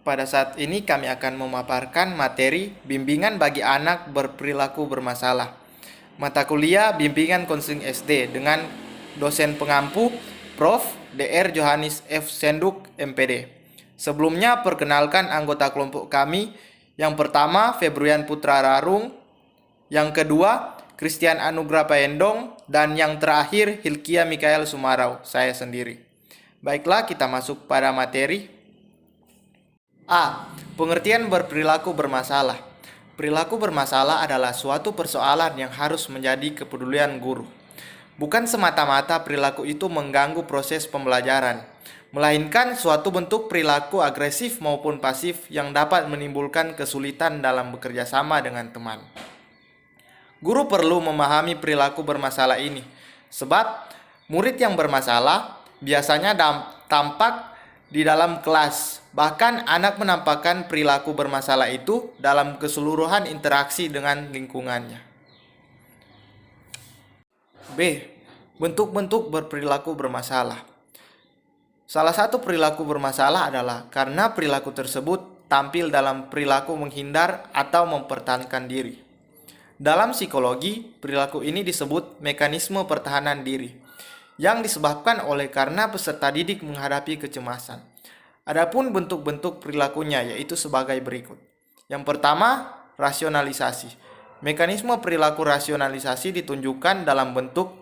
Pada saat ini kami akan memaparkan materi bimbingan bagi anak berperilaku bermasalah. Mata kuliah bimbingan konseling SD dengan dosen pengampu Prof. Dr. Johannes F. Senduk, MPD. Sebelumnya perkenalkan anggota kelompok kami. Yang pertama Febrian Putra Rarung, yang kedua Christian Anugrah Paendong, dan yang terakhir Hilkia Mikael Sumarau, saya sendiri. Baiklah, kita masuk pada materi. A. Pengertian berperilaku bermasalah. Perilaku bermasalah adalah suatu persoalan yang harus menjadi kepedulian guru. Bukan semata-mata perilaku itu mengganggu proses pembelajaran, melainkan suatu bentuk perilaku agresif maupun pasif yang dapat menimbulkan kesulitan dalam bekerja sama dengan teman. Guru perlu memahami perilaku bermasalah ini, sebab murid yang bermasalah biasanya tampak di dalam kelas. Bahkan anak menampakkan perilaku bermasalah itu dalam keseluruhan interaksi dengan lingkungannya. B. Bentuk-bentuk berperilaku bermasalah. Salah satu perilaku bermasalah adalah karena perilaku tersebut tampil dalam perilaku menghindar atau mempertahankan diri. Dalam psikologi, perilaku ini disebut mekanisme pertahanan diri, yang disebabkan oleh karena peserta didik menghadapi kecemasan. Adapun bentuk-bentuk perilakunya yaitu sebagai berikut. Yang pertama, rasionalisasi. Mekanisme perilaku rasionalisasi ditunjukkan dalam bentuk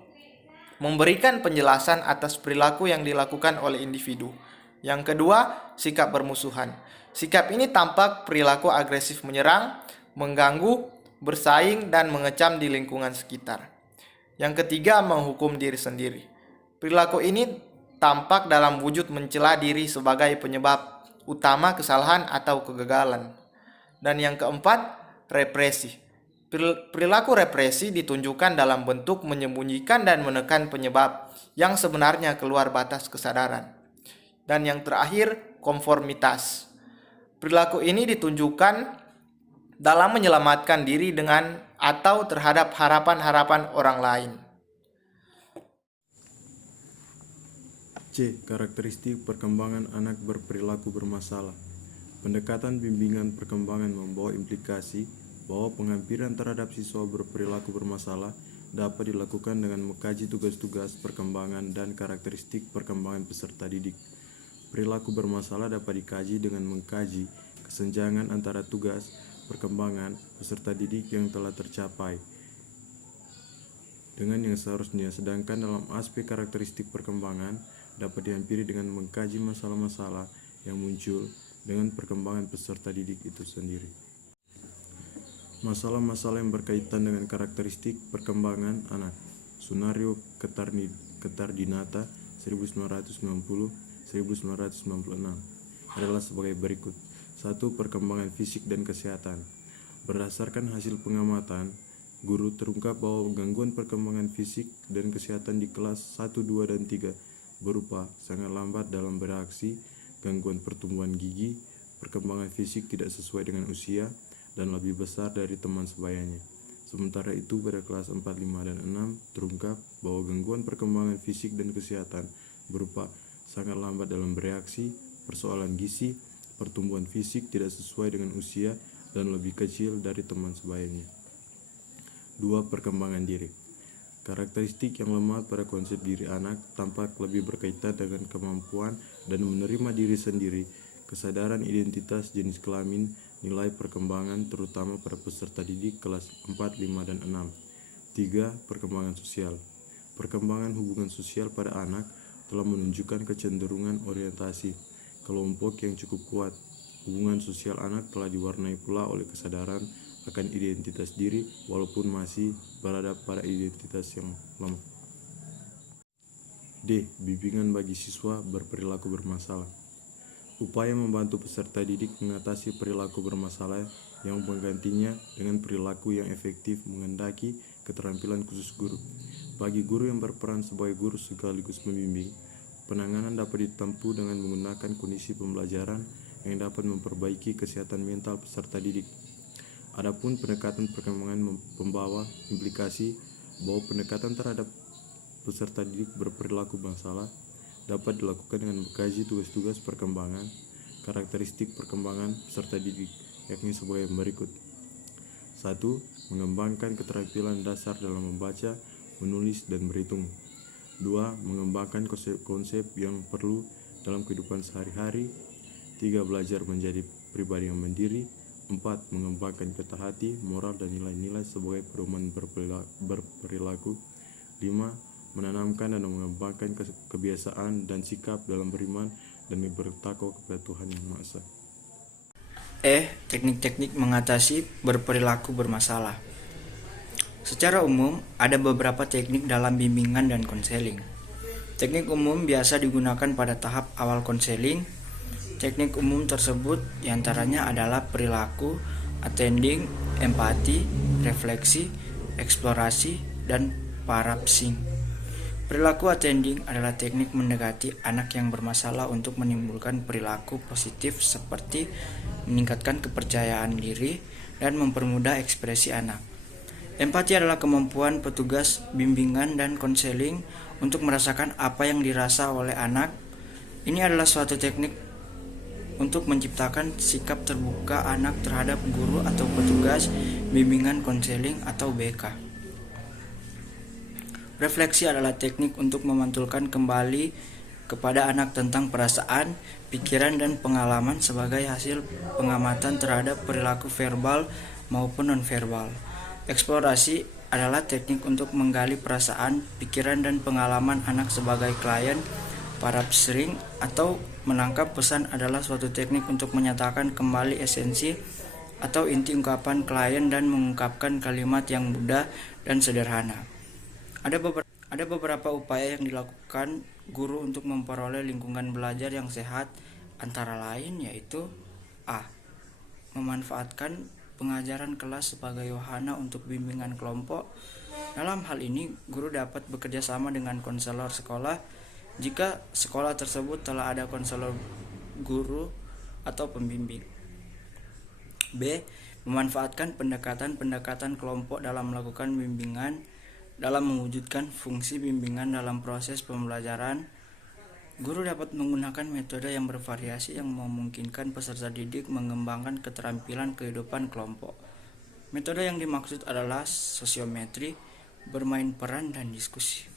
memberikan penjelasan atas perilaku yang dilakukan oleh individu. Yang kedua, sikap bermusuhan. Sikap ini tampak perilaku agresif menyerang, mengganggu, bersaing, dan mengecam di lingkungan sekitar. Yang ketiga, menghukum diri sendiri. Perilaku ini tampak dalam wujud mencela diri sebagai penyebab utama kesalahan atau kegagalan. Dan yang keempat, represi. Perilaku represi ditunjukkan dalam bentuk menyembunyikan dan menekan penyebab yang sebenarnya keluar batas kesadaran. Dan yang terakhir, konformitas. Perilaku ini ditunjukkan dalam menyelamatkan diri dengan atau terhadap harapan-harapan orang lain. C. Karakteristik perkembangan anak berperilaku bermasalah. Pendekatan bimbingan perkembangan membawa implikasi bahwa penghampiran terhadap siswa berperilaku bermasalah dapat dilakukan dengan mengkaji tugas-tugas perkembangan dan karakteristik perkembangan peserta didik. Perilaku bermasalah dapat dikaji dengan mengkaji kesenjangan antara tugas perkembangan peserta didik yang telah tercapai dengan yang seharusnya, sedangkan dalam aspek karakteristik perkembangan dapat dihampiri dengan mengkaji masalah-masalah yang muncul dengan perkembangan peserta didik itu sendiri. Masalah-masalah yang berkaitan dengan karakteristik perkembangan anak. Sunario Ketardinata 1990-1996 adalah sebagai berikut. 1. Perkembangan fisik dan kesehatan. Berdasarkan hasil pengamatan, guru terungkap bahwa gangguan perkembangan fisik dan kesehatan di kelas 1, 2, dan 3 berupa sangat lambat dalam bereaksi, gangguan pertumbuhan gigi, perkembangan fisik tidak sesuai dengan usia, dan lebih besar dari teman sebayanya. Sementara itu pada kelas 4, 5, dan 6 terungkap bahwa gangguan perkembangan fisik dan kesehatan berupa sangat lambat dalam bereaksi, persoalan gizi, pertumbuhan fisik tidak sesuai dengan usia, dan lebih kecil dari teman sebayanya. 2. Perkembangan diri. Karakteristik yang lemah pada konsep diri anak tampak lebih berkaitan dengan kemampuan dan menerima diri sendiri, kesadaran identitas jenis kelamin, nilai perkembangan terutama pada peserta didik kelas 4, 5, dan 6. 3. Perkembangan sosial. Perkembangan hubungan sosial pada anak telah menunjukkan kecenderungan orientasi kelompok yang cukup kuat. Hubungan sosial anak telah diwarnai pula oleh kesadaran akan identitas diri walaupun masih berada pada identitas yang lemah. D. Bimbingan bagi siswa berperilaku bermasalah. Upaya membantu peserta didik mengatasi perilaku bermasalah yang menggantinya dengan perilaku yang efektif menghendaki keterampilan khusus guru. Bagi guru yang berperan sebagai guru sekaligus pembimbing, penanganan dapat ditempuh dengan menggunakan kondisi pembelajaran yang dapat memperbaiki kesehatan mental peserta didik. Adapun pendekatan perkembangan membawa implikasi bahwa pendekatan terhadap peserta didik berperilaku bermasalah dapat dilakukan dengan mengkaji tugas-tugas perkembangan, karakteristik perkembangan peserta didik, yakni sebagai berikut. 1. Mengembangkan keterampilan dasar dalam membaca, menulis, dan berhitung. 2. Mengembangkan konsep-konsep yang perlu dalam kehidupan sehari-hari. 3. Belajar menjadi pribadi yang mandiri. 4. Mengembangkan peta hati, moral, dan nilai-nilai sebagai pedoman berperilaku. 5. Menanamkan dan mengembangkan kebiasaan dan sikap dalam beriman dan bertakwa kepada Tuhan Yang Maha Esa. Teknik-teknik mengatasi berperilaku bermasalah. Secara umum, ada beberapa teknik dalam bimbingan dan konseling. Teknik umum biasa digunakan pada tahap awal konseling. Teknik umum tersebut diantaranya adalah perilaku, attending, empati, refleksi, eksplorasi, dan parapsing. Perilaku attending adalah teknik mendekati anak yang bermasalah untuk menimbulkan perilaku positif seperti meningkatkan kepercayaan diri dan mempermudah ekspresi anak. Empati adalah kemampuan petugas bimbingan dan konseling untuk merasakan apa yang dirasa oleh anak. Ini adalah suatu teknik untuk menciptakan sikap terbuka anak terhadap guru atau petugas bimbingan konseling atau BK. Refleksi adalah teknik untuk memantulkan kembali kepada anak tentang perasaan, pikiran, dan pengalaman sebagai hasil pengamatan terhadap perilaku verbal maupun nonverbal. Eksplorasi adalah teknik untuk menggali perasaan, pikiran, dan pengalaman anak sebagai klien. Parapsing atau menangkap pesan adalah suatu teknik untuk menyatakan kembali esensi atau inti ungkapan klien dan mengungkapkan kalimat yang mudah dan sederhana. Ada beberapa upaya yang dilakukan guru untuk memperoleh lingkungan belajar yang sehat, antara lain yaitu A. Memanfaatkan pengajaran kelas sebagai wahana untuk bimbingan kelompok. Dalam hal ini, guru dapat bekerja sama dengan konselor sekolah jika sekolah tersebut telah ada konselor guru atau pembimbing. B. Memanfaatkan pendekatan-pendekatan kelompok dalam melakukan bimbingan. Dalam mewujudkan fungsi bimbingan dalam proses pembelajaran, guru dapat menggunakan metode yang bervariasi yang memungkinkan peserta didik mengembangkan keterampilan kehidupan kelompok. Metode yang dimaksud adalah sosiometri, bermain peran, dan diskusi.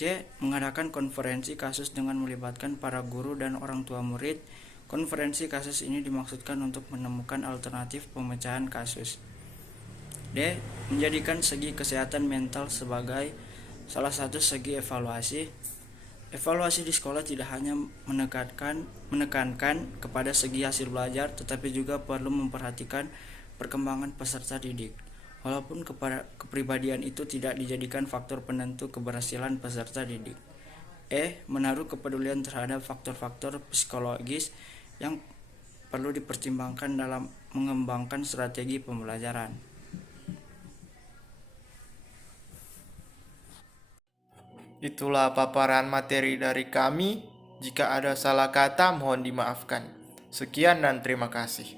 C. Mengadakan konferensi kasus dengan melibatkan para guru dan orang tua murid. Konferensi kasus ini dimaksudkan untuk menemukan alternatif pemecahan kasus. D. Menjadikan segi kesehatan mental sebagai salah satu segi evaluasi. Evaluasi di sekolah tidak hanya menekankan kepada segi hasil belajar, tetapi juga perlu memperhatikan perkembangan peserta didik. Walaupun kepribadian itu tidak dijadikan faktor penentu keberhasilan peserta didik. E. Menaruh kepedulian terhadap faktor-faktor psikologis yang perlu dipertimbangkan dalam mengembangkan strategi pembelajaran. Itulah paparan materi dari kami. Jika ada salah kata, mohon dimaafkan. Sekian dan terima kasih.